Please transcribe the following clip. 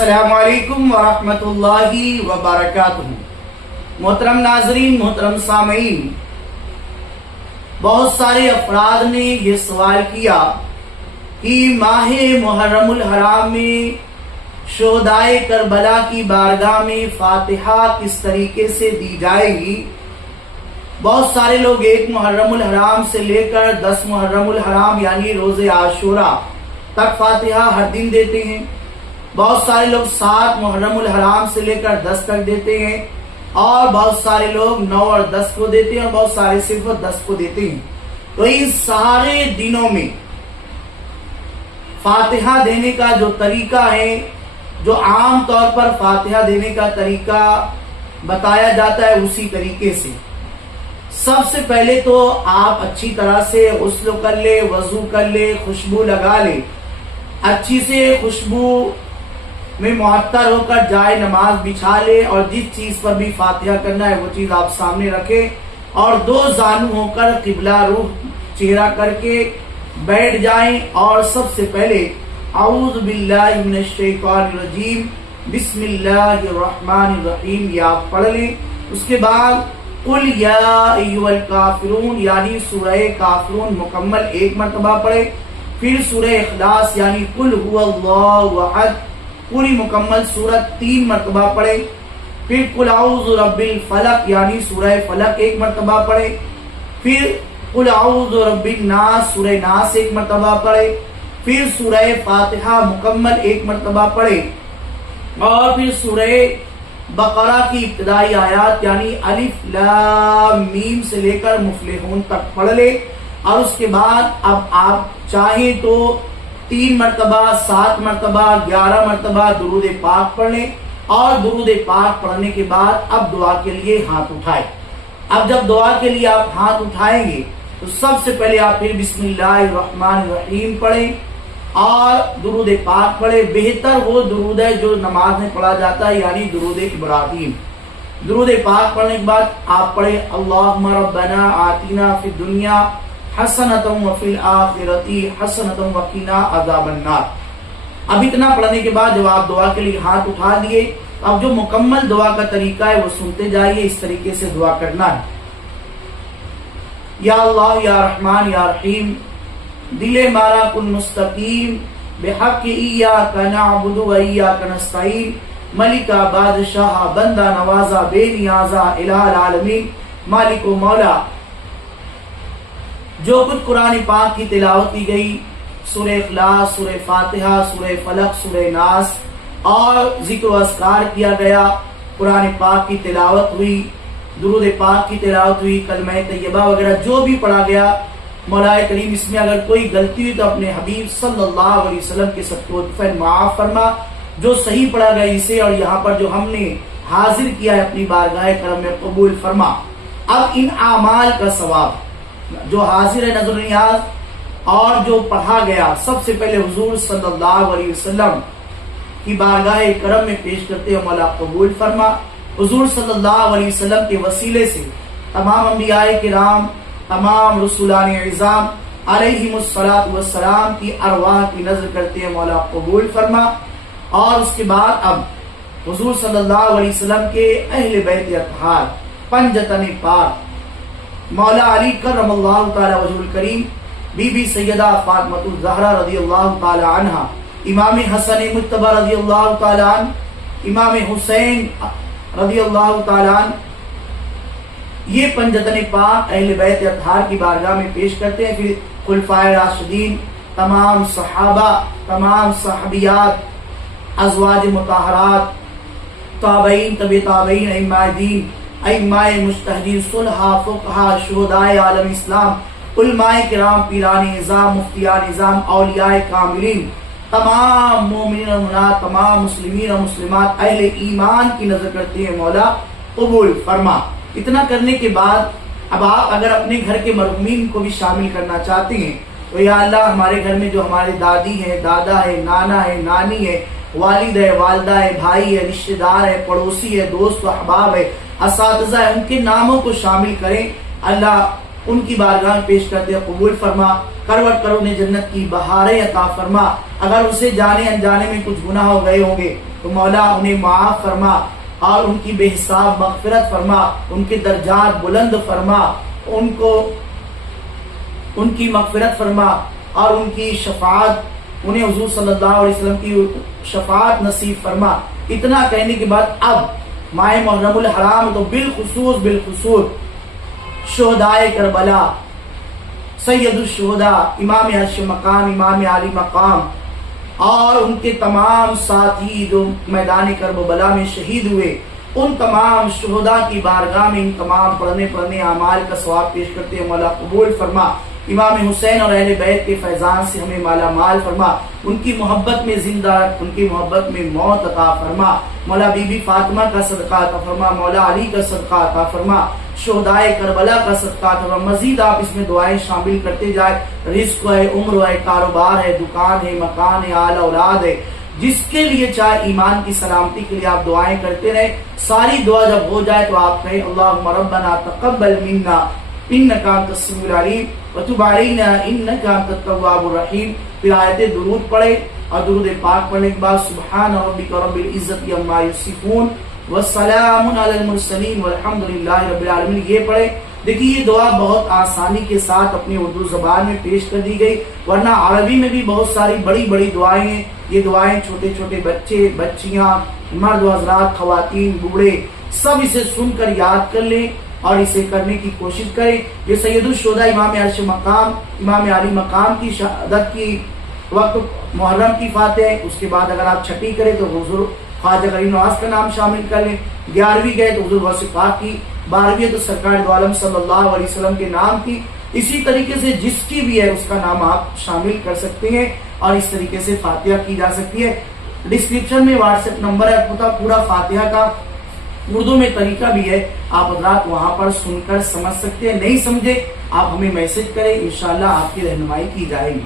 السلام علیکم ورحمۃ اللہ وبرکاتہ۔ محترم ناظرین، محترم سامعین، بہت سارے افراد نے یہ سوال کیا کہ ماہ محرم الحرام میں شہدائے کربلا کی بارگاہ میں فاتحہ کس طریقے سے دی جائے گی۔ بہت سارے لوگ 1 محرم الحرام سے لے کر 10 محرم الحرام یعنی روز عاشورہ تک فاتحہ ہر دن دیتے ہیں۔ بہت سارے لوگ 7 محرم الحرام سے لے کر 10 تک دیتے ہیں، اور بہت سارے لوگ 9 اور 10 کو دیتے ہیں، اور بہت سارے صرف 10 کو دیتے ہیں۔ تو ان سارے دنوں میں فاتحہ دینے کا جو طریقہ ہے، جو عام طور پر فاتحہ دینے کا طریقہ بتایا جاتا ہے، اسی طریقے سے سب سے پہلے تو آپ اچھی طرح سے غسل کر لے، وضو کر لے، خوشبو لگا لے، اچھی سے خوشبو میں معطر ہو کر جائے نماز بچھا لے، اور جس چیز پر بھی فاتحہ کرنا ہے وہ چیز آپ سامنے رکھیں، اور 2 زانو ہو کر قبلہ رخ چہرہ کر کے بیٹھ جائیں، اور سب سے پہلے اعوذ باللہ من الشیطان الرجیم بسم اللہ الرحمن الرحیم یہ آپ پڑھ لیں۔ اس کے بعد قل یا ایھا الکافرون یعنی سورہ کافرون مکمل 1 مرتبہ پڑھیں، پھر سورہ اخلاص یعنی قل هو اللہ احد پوری مکمل سورت 3 مرتبہ پڑھیں، پھر قل اعوذ رب الفلق یعنی سورہ فلق 1 مرتبہ پڑھیں، پھر قل اعوذ رب الناس سورہ ناس 1 مرتبہ پڑھیں، پھر سورہ فاتحہ مکمل 1 مرتبہ پڑھیں، اور پھر سورہ بقرہ کی ابتدائی آیات یعنی الف لام میم سے لے کر مفلحون تک پڑھ لیں، اور اس کے بعد اب آپ چاہیں تو 3 مرتبہ، 7 مرتبہ، 11 مرتبہ درود پاک پڑھ لیں، اور درود پاک پڑھنے کے بعد اب دعا کے لیے ہاتھ اٹھائیں۔ اب جب دعا کے لیے آپ ہاتھ اٹھائیں گے تو سب سے پہلے آپ پھر بسم اللہ الرحمن الرحیم پڑھیں اور درود پاک پڑھیں۔ بہتر وہ درود ہے جو نماز میں پڑھا جاتا ہے یعنی درود ابراہیم۔ درود پاک پڑھنے کے بعد آپ پڑھیں اللہم ربنا آتنا فی الدنیا حسنۃ وفی الآخرۃ حسنۃ وقنا عذاب النار۔ اب اتنا پڑھنے کے بعد جب آپ دعا کے لیے ہاتھ اٹھا دیے، اب جو مکمل دعا کا طریقہ ہے وہ سنتے جائیے، اس طریقے سے دعا کرنا ہے۔ یا اللہ یا رحمان یا رحیم دل مارا کن مستقیم بحق ایاک نعبد و ایاک نستعین ملکہ بادشاہ بندہ نوازا بے نیازا الہ العالمین مالک و مولا۔ جو کچھ قرآن پاک کی تلاوت کی گئی، سورہ اخلاص، سورہ فاتحہ، سورہ فلق، سورہ ناس، اور ذکر و اذکار کیا گیا، قرآن پاک کی تلاوت ہوئی، درود پاک کی تلاوت ہوئی، کلمہ طیبہ وغیرہ جو بھی پڑھا گیا، مولا کریم اس میں اگر کوئی غلطی ہوئی تو اپنے حبیب صلی اللہ علیہ وسلم کے صدقے معاف فرما، جو صحیح پڑھا گیا اسے اور یہاں پر جو ہم نے حاضر کیا ہے اپنی بارگاہ کرم میں قبول فرما۔ اب ان اعمال کا ثواب جو حاضر ہے نظر و نیاز اور جو پڑھا گیا، سب سے پہلے حضور صلی اللہ علیہ وسلم کی بارگاہ کرم میں پیش کرتے ہیں، مولا قبول فرما۔ حضور صلی اللہ علیہ وسلم کے وسیلے سے تمام انبیاء کرام، تمام رسولان اعظام علیہم الصلاۃ والسلام کی ارواح کی نظر کرتے ہیں، مولا قبول فرما۔ اور اس کے بعد اب حضور صلی اللہ علیہ وسلم کے اہل بیت اطہار، پنجتن پاک، مولا علی کرم اللہ تعالی وجہ الکریم، بی بی سیدہ فاطمہ الزہرا رضی اللہ تعالی عنہا، امام حسن مجتبی رضی اللہ تعالی عنہ، امام حسین رضی اللہ تعالی عنہ، یہ پنجتن پاک اہل بیت اطہار کی بارگاہ میں پیش کرتے ہیں۔ پھر خلفائے راشدین، تمام صحابہ، تمام صحابیات، ازواج مطہرات، تابعین، طب تابعین، ائمہ دین، ائمہ مجتہدین، صلحاء، فقہاء، شہدائے عالم اسلام، علماء کرام، پیران نظام، مفتیان نظام، اولیاء کاملین، تمام مومنین و مومنات، تمام مسلمین و مسلمات، اہل ایمان کی نظر کرتے ہیں، مولا قبول فرما۔ اتنا کرنے کے بعد اب آپ اگر اپنے گھر کے مرحومین کو بھی شامل کرنا چاہتے ہیں تو یا اللہ ہمارے گھر میں جو ہمارے دادی ہے، دادا ہے، نانا ہے، نانی ہے، والد ہے، والدہ ہے، بھائی ہے، رشتہ دار ہے، پڑوسی ہے، دوست و احباب ہے، اساتذہ ہے، ان کے ناموں کو شامل کریں، اللہ ان کی بارگاہ میں پیش کرتے ہیں، قبول فرما۔ کروٹ کرو نے جنت کی بہاریں عطا فرما۔ اگر اسے جانے انجانے میں کچھ گناہ ہو گئے ہوں گے تو مولا انہیں معاف فرما اور ان کی بے حساب مغفرت فرما، ان کے درجات بلند فرما، ان کی مغفرت فرما اور ان کی شفاعت، انہیں حضور صلی اللہ علیہ وسلم کی شفاعت نصیب فرما۔ اتنا کہنے کے بعد اب ماہ محرم الحرام تو بالخصوص شہدائے کربلا، سید الشہداء، امام عرش مقام، امام علی مقام اور ان کے تمام ساتھی جو میدان کربلا میں شہید ہوئے، ان تمام شہداء کی بارگاہ میں ان تمام پڑھنے اعمال کا ثواب پیش کرتے ہیں۔ مولا قبول فرما، امام حسین اور اہل بیت کے فیضان سے ہمیں مالا مال فرما، ان کی محبت میں زندہ رکھ، ان کی محبت میں موت عطا فرما۔ مولا بی بی فاطمہ کا صدقہ عطا فرما، مولا علی کا صدقہ عطا فرما، شہدائے کربلا کا صدقہ عطا فرما۔ مزید آپ اس میں دعائیں شامل کرتے جائے، رزق ہے، عمر ہے، کاروبار ہے، دکان ہے، مکان ہے، اعلی اولاد ہے، جس کے لیے چاہے ایمان کی سلامتی کے لیے آپ دعائیں کرتے رہے۔ ساری دعا جب ہو جائے تو آپ کہیں اللہم ربنا تقبل منا انک انت السمیع العلیم وتب علینا انک انت التواب الرحیم۔ پھر آیت درود پڑھے اور درود پاک پڑھنے کے بعد سبحان ربک رب العزت عما یصفون والسلام علی المرسلین والحمد للہ رب العالمین، یہ پڑھے۔ دیکھیے یہ دعا بہت آسانی کے ساتھ اپنی اردو زبان میں پیش کر دی گئی، ورنہ عربی میں بھی بہت ساری بڑی دعائیں ہیں۔ یہ دعائیں چھوٹے بچے، بچیاں، مرد و حضرات، خواتین، بوڑھے سب اسے سن کر یاد کر لیں اور اسے کرنے کی کوشش کریں۔ یہ سید الشہداء امام عرش مقام، امام علی مقام کی شہادت کی وقت محرم کی فاتح، اس کے بعد اگر آپ چھٹی کریں تو حضور خواجہ غریب نواز کا نام شامل کر لیں، 11ویں گئے تو حضور غوث پاک کی، 12ویں تو سرکار دو عالم صلی اللہ علیہ وسلم کے نام کی۔ اسی طریقے سے جس کی بھی ہے اس کا نام آپ شامل کر سکتے ہیں اور اس طریقے سے فاتحہ کی جا سکتی ہے۔ ڈسکرپشن میں واٹس ایپ نمبر ہے، پورا فاتحہ کا اردو میں طریقہ بھی ہے، آپ حضرات وہاں پر سن کر سمجھ سکتے ہیں۔ نہیں سمجھے آپ ہمیں میسج کریں، انشاءاللہ آپ کی رہنمائی کی جائے گی۔